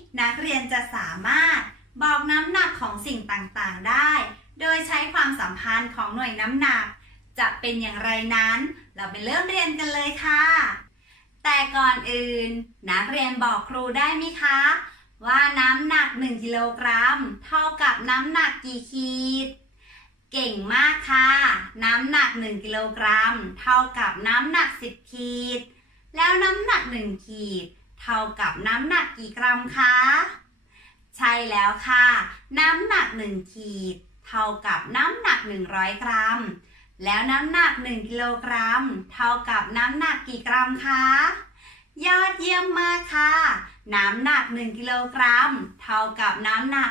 ้นักเรียนจะสามารถบอกน้ำหนักของสิ่งต่างๆได้ โดยใช้ความสัมพันธ์ของหน่วยน้ำหนัก จะเป็นอย่างไรนั้น เราไปเริ่มเรียนกันเลยค่ะ แต่ก่อนอื่น นักเรียนบอกครูได้ไหมคะ ว่าน้ำหนัก 1กิโลกรัมเท่ากับน้ำหนักกี่ขีด เก่งมากค่ะ น้ำหนัก 1กิโลกรัมเท่ากับน้ำหนัก 10 ขีด แล้วน้ำหนัก 1 ขีด เท่ากับน้ำหนักกี่กรัมคะ ใช่แล้วค่ะ น้ำหนัก 1 ขีด เท่ากับน้ำหนัก 100 กรัม แล้วน้ำหนัก 1 กิโลกรัม เท่ากับน้ำหนักกี่กรัมคะ ยอดเยี่ยมมากค่ะ น้ำหนัก 1 กิโลกรัม เท่ากับน้ำหนัก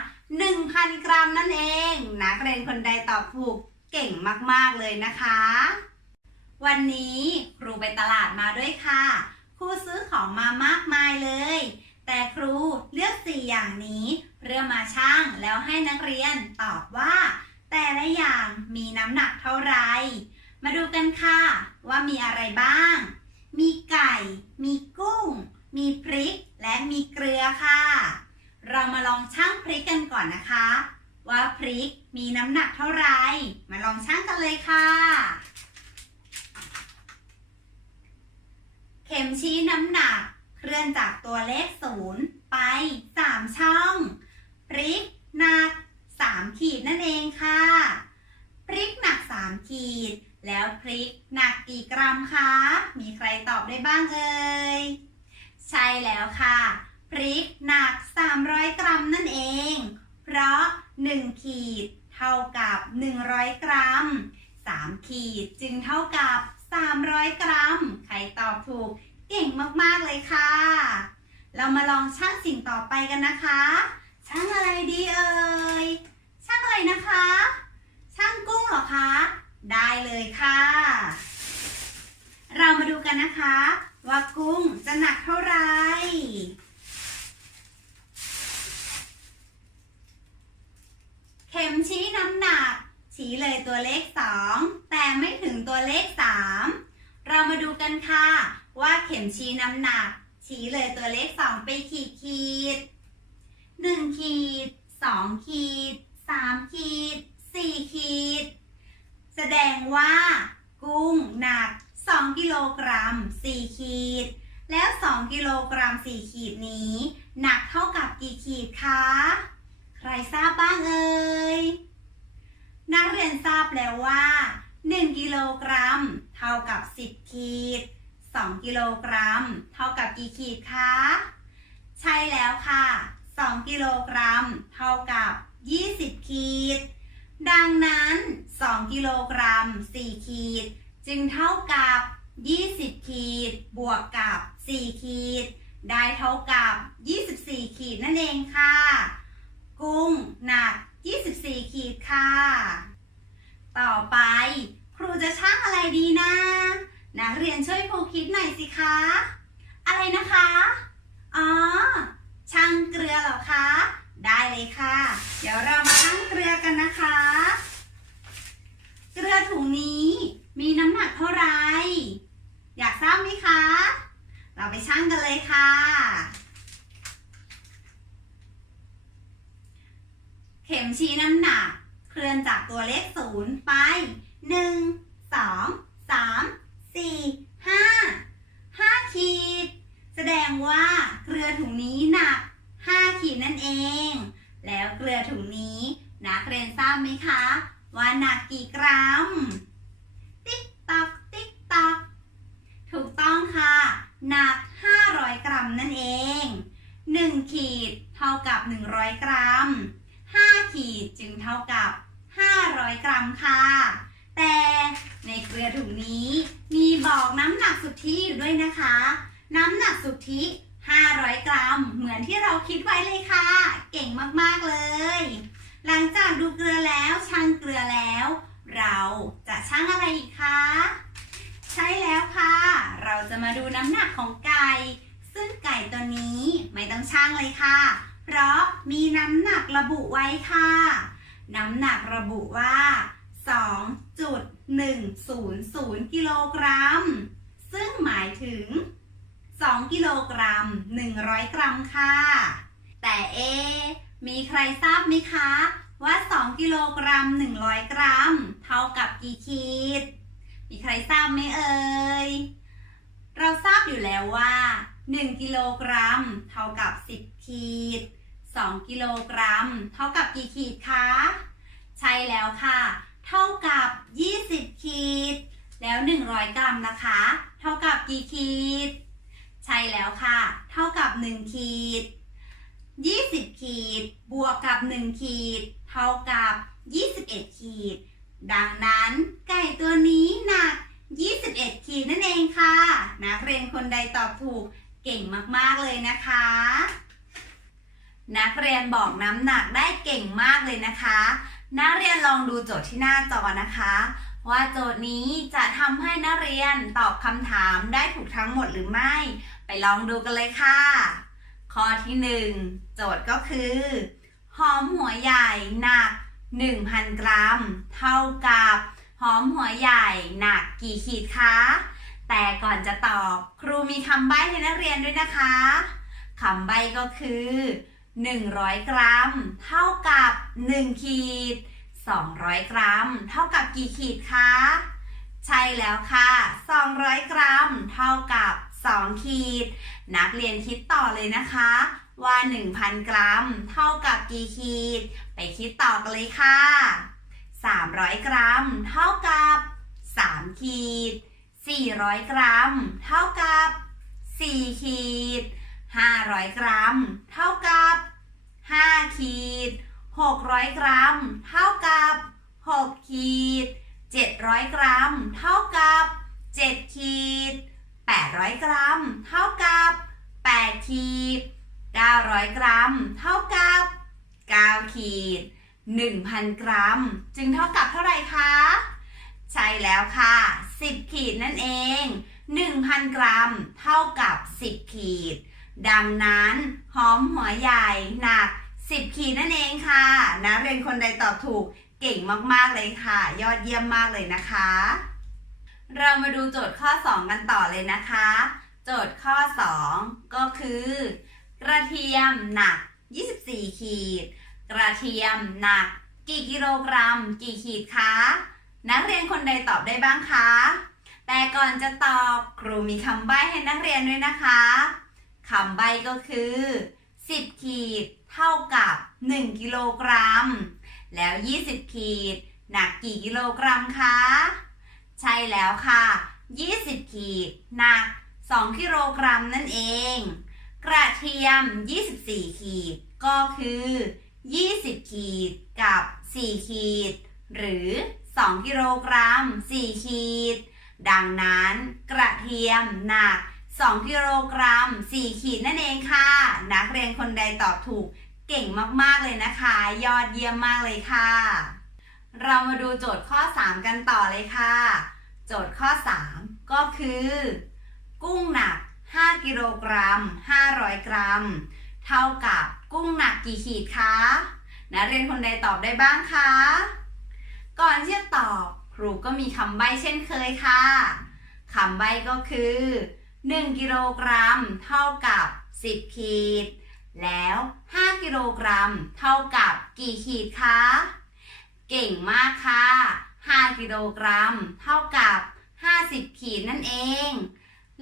1,000 กรัมนั่นเอง นักเรียนคนใดตอบถูกเก่งมาก ๆ เลยนะคะ วันนี้ครูไปตลาดมาด้วยค่ะ ครูซื้อของมามากมายเลย แต่ครูเลือกสี่อย่างนี้เพื่อมาช่างแล้วให้นักเรียนตอบว่า แต่ละอย่างมีน้ำหนักเท่าไหร่ มาดูกันค่ะ ว่ามีอะไรบ้าง มีไก่ มีกุ้ง มีพริก และมีเกลือค่ะ เรามาลองชั่งพริกกันก่อนนะคะ ว่าพริกมีน้ำหนักเท่าไหร่ มาลองชั่งกันเลยค่ะ ข็มชี้น้ำหนัก เคลื่อนจากตัวเลขศูนย์ไป 3 ช่อง พริกหนัก 3 ขีดนั่นเองค่ะ พริกหนัก 3 ขีด แล้วพริกหนักกี่กรัมคะ มีใครตอบได้บ้างเอ่ย ใช่แล้วค่ะ พริกหนัก 300 กรัมนั่นเอง เพราะ 1 ขีด เท่ากับ 100 กรัม 3 ขีดจึงเท่ากับ 300 กรัม ใครตอบถูก เก่งมากๆเลยค่ะ เรามาลองชั่งสิ่งต่อไปกันนะคะ ช่างอะไรดีเอ่ย ช่างอะไรนะคะ ช่างกุ้งเหรอคะ ได้เลยค่ะ เรามาดูกันนะคะ ว่ากุ้งจะหนักเท่าไหร่เข็มชี้น้ำหนัก ชี้เลยตัวเลข 2 แต่ไม่ถึงตัวเลข 3 เรามาดูกันค่ะ ว่าเข็มชี้น้ำหนัก ชี้เลยตัวเลข2ไปขีดขีด1ขีด2ขีด3ขีด4ขีด แสดงว่า กุ้งหนัก2กิโลกรัม4ขีด แล้ว2กิโลกรัม4ขีดนี้ หนักเท่ากับกี่ขีดคะ ใครทราบบ้างเอ่ยนักเรียนทราบแล้วว่า 1 กิโลกรัม เท่ากับ 10 ขีด 2 กิโลกรัม เท่ากับกี่ขีดคะ ใช่แล้วค่ะ 2 กิโลกรัม เท่ากับ 20 ขีด ดังนั้น 2 กิโลกรัม 4 ขีด จึงเท่ากับ 20 ขีด บวกกับ 4 ขีด ได้เท่ากับ 24 ขีดนั่นเองค่ะ กุ้งหนัก 24 ขีดค่ะ ต่อไป ครูจะช่างอะไรดีนะ นักเรียนช่วยครูคิดหน่อยสิคะ อะไรนะคะ อ๋อ ช่างเกลือเหรอคะ ได้เลยค่ะ เดี๋ยวเรามาช่างเกลือกันนะคะ เกลือถุงนี้มีน้ำหนักเท่าไหร่ อยากทราบไหมคะ เราไปช่างกันเลยค่ะ เข็มชี้น้ำหนัก เคลื่อนจากตัวเลขศูนย์ไป1 2 3 4 5 5ขีด แสดงว่าเกลือถุงนี้หนัก5ขีดนั่นเอง แล้วเกลือถุงนี้นักเรียนทราบไหมคะ ว่าหนักกี่กรัม ติ๊กตอกติ๊กตอกถูกต้องค่ะ หนัก 500 กรัมนั่นเอง 1 ขีดเท่ากับ 100 กรัม 5 ขีดจึงเท่ากับ 500 กรัมค่ะ แต่ในเกลือถุงนี้มีบอกน้ำหนักสุ ทิอยู่ด้วยนะคะ น้ำหนักสุทธิ 500 กรัม เหมือนที่เราคิดไว้เลยค่ะ เก่งมากๆเลย หลังจากดูเกลือแล้วชั่งเกลือแล้ว เราจะชั่งอะไรอีกคะใช่แล้วค่ะ เราจะมาดูน้ำหนักของไก่ ซึ่งไก่ตัวนี้ไม่ต้องชั่งเลยค่ะ เพราะมีน้ำหนักระบุไว้ค่ะ น้ำหนักระบุว่า 2.100กิโลกรัม ซึ่งหมายถึง 2 กิโลกรัม 100 กรัมค่ะ แต่เอ มีใครทราบไหมคะ ว่า 2 กิโลกรัม 100 กรัม เท่ากับกี่ขีด มีใครทราบไหมเอ่ย เราทราบอยู่แล้วว่า 1 กิโลกรัม เท่ากับ 10 ขีด 2 กิโลกรัม เท่ากับกี่ขีดคะ ใช่แล้วค่ะ เท่ากับ 20 ขีด แล้ว 100 กรัมนะคะ เท่ากับกี่ขีด ใช่แล้วค่ะ เท่ากับ 1 ขีด 20 ขีด บวกกับ 1 ขีด เท่ากับ 21 ขีด ดังนั้นไก่ตัวนี้หนัก 21 ขีดนั่นเองค่ะ นักเรียนคนใดตอบถูกเก่งมากๆเลยนะคะ นักเรียนบอกน้ำหนักได้เก่งมากเลยนะคะ นักเรียนลองดูโจทย์ที่หน้าจอนะคะ ว่าโจทย์นี้จะทำให้นักเรียนตอบคำถามได้ถูกทั้งหมดหรือไม่ ไปลองดูกันเลยค่ะ ข้อที่ 1 โจทย์ก็คือ หอมหัวใหญ่หนัก 1,000 กรัม เท่ากับหอมหัวใหญ่หนักกี่ขีดคะ แต่ก่อนจะตอบครูมีคำใบ้ให้นักเรียนด้วยนะคะคำใบ้ก็คือ 100 กรัม เท่ากับ 1 ขีด 200 กรัม เท่ากับกี่ขีดคะ ใช่แล้วค่ะ 200 กรัม เท่ากับ 2 ขีด นักเรียนคิดต่อเลยนะคะ ว่า 1,000 กรัม เท่ากับกี่ขีด ไปคิดต่อกันเลยค่ะ 300 กรัม เท่ากับ 3 ขีด 400 กรัม เท่ากับ 4 ขีด 500 กรัม เท่ากับ 5 ขีด 600 กรัม เท่ากับ 6 ขีด 700 กรัม เท่ากับ 7 ขีด 800 กรัม เท่ากับ 8 ขีด 900 กรัม เท่ากับ 9 ขีด 1,000 กรัม จึงเท่ากับเท่าไหร่คะ ใช่แล้วค่ะ 10 ขีดนั่นเอง 1,000 กรัม เท่ากับ 10 ขีด ดังนั้น หอมหัวใหญ่หนัก 10 ขีดนั่นเองค่ะ นักเรียนคนใดตอบถูกเก่งมากๆเลยค่ะ ยอดเยี่ยมมากเลยนะคะ เรามาดูโจทย์ข้อ 2 กันต่อเลยนะคะ โจทย์ข้อ 2 ก็คือ กระเทียมหนัก 24 ขีด กระเทียมหนัก กี่กิโลกรัม กี่ขีดคะนักเรียนคนใดตอบได้บ้างคะ แต่ก่อนจะตอบครูมีคำใบ้ให้นักเรียนด้วยนะคะคำใบ้ก็คือ 10 ขีดเท่ากับ 1 กิโลกรัม แล้ว 20 ขีด หนักกี่กิโลกรัมคะ ใช่แล้วค่ะ 20 ขีด หนัก 2 กิโลกรัมนั่นเอง กระเทียม 24 ขีด ก็คือ 20 ขีดกับ 4 ขีด หรือ 2 กิโลกรัม 4 ขีด ดังนั้น กระเทียมหนัก 2 กิโลกรัม 4 ขีดนั่นเองค่ะ นักเรียนคนใดตอบถูกเก่งมากๆเลยนะคะ ยอดเยี่ยมมากเลยค่ะ เรามาดูโจทย์ข้อ 3 กันต่อเลยค่ะ โจทย์ข้อ 3 ก็คือ กุ้งหนัก 5 กิโลกรัม 500 กรัม เท่ากับกุ้งหนักกี่ขีดคะนักเรียนคนใดตอบได้บ้างคะ ก่อนที่จะตอบครูก็มีคำใบ้เช่นเคยค่ะคำใบ้ก็คือ 1 กิโลกรัมเท่ากับ 10 ขีด แล้ว 5 กิโลกรัมเท่ากับกี่ขีดคะ เก่งมากค่ะ 5 กิโลกรัมเท่ากับ 50 ขีดนั่นเอง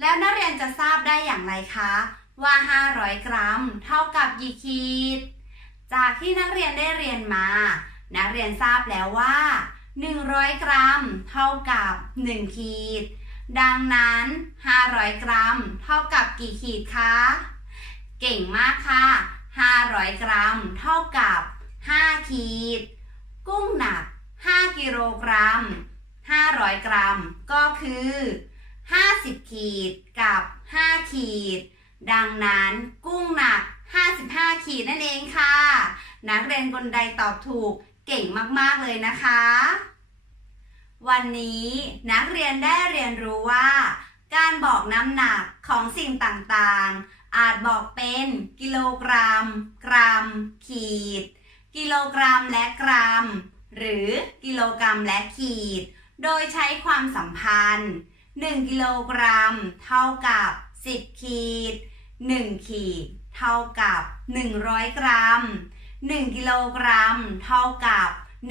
แล้วนักเรียนจะทราบได้อย่างไรคะว่า 500 กรัม เท่ากับกี่ขีด จากที่นักเรียนได้เรียนมา นักเรียนทราบแล้วว่า 100 กรัม เท่ากับ 1 ขีด ดังนั้น 500 กรัม เท่ากับกี่ขีดคะ เก่งมากค่ะ 500 กรัม เท่ากับ 5 ขีด กุ้งหนัก 5 กิโลกรัม 500 กรัม ก็คือ 50 ขีดกับ 5 ขีด ดังนั้นกุ้งหนัก 55 ขีดนั่นเองค่ะ นักเรียนคนใดตอบถูกเก่งมาก ๆ เลยนะคะ วันนี้นักเรียนได้เรียนรู้ว่า การบอกน้ำหนักของสิ่งต่างๆ อาจบอกเป็นกิโลกรัม กรัม ขีด กิโลกรัมและกรัม หรือกิโลกรัมและขีด โดยใช้ความสัมพันธ์ 1 กิโลกรัม เท่ากับ 10 ขีด 1 ขีด เท่ากับ 100 กรัม 1 กิโลกรัม เท่ากับ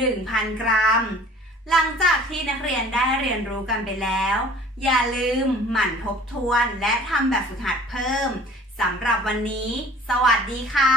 1,000 กรัม หลังจากที่นักเรียนได้เรียนรู้กันไปแล้ว อย่าลืมหมั่นทบทวนและทำแบบฝึกหัดเพิ่มสำหรับวันนี้ สวัสดีค่ะ